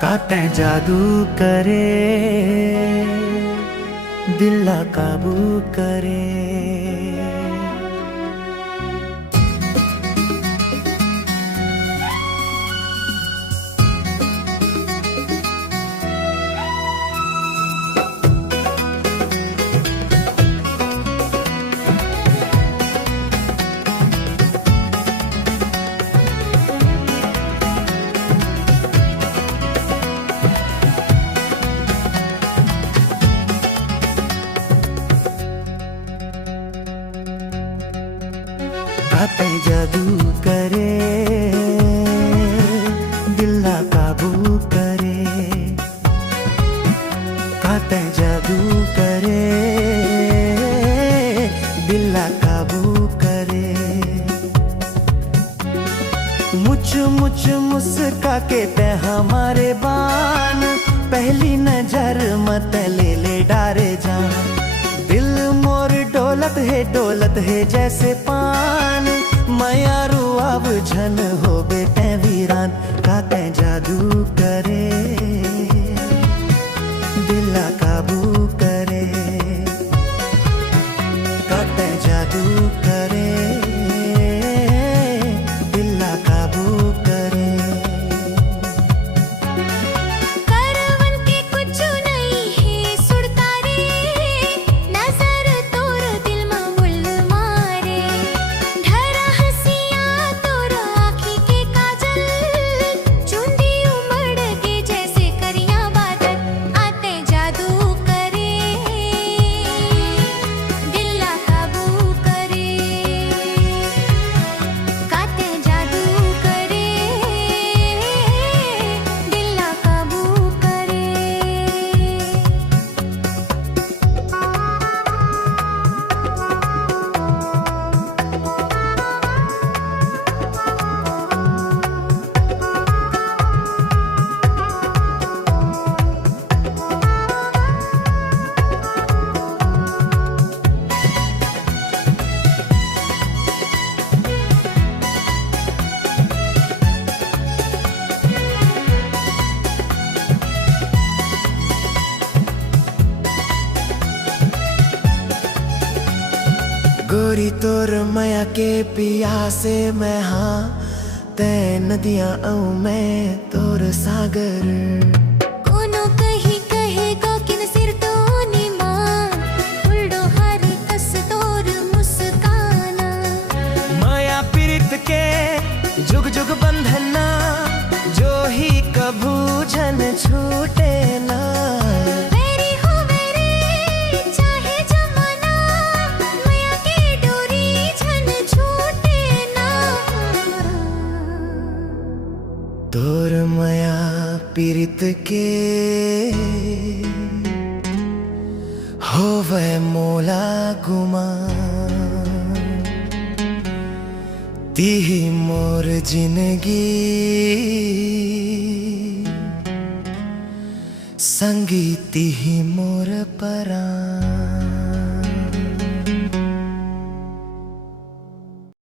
काटे जादू करे, दिल काबू करे। काटे जादू करे, दिल काबू करे। काटे जादू करे, दिल काबू करे। मुझ मुस्का के ते हमारे बान, पहली नजर मत ले डारे जान। दिल मोर डोलत है जैसे पान, मयारू अब झन हो बेटे वीरान। काटे जादू करे, दिल काबू करे। काटे जादू करे, दिल काबू करे। गोरी तोर माया के पियासे मैं हाँ, ते नदियां आऊं मैं तोर सागर। कोनो कही कहेगा किन सिर तो निमां, उल्डो हारी कस तोर मुस्काना। माया पीरित के जुग जुग बंधना, जो ही कभू झन छूटे ना। तोर माया पीरित के होवे मोला गुमा, तीही मोर जिंदगी संगी तीही मोर परान।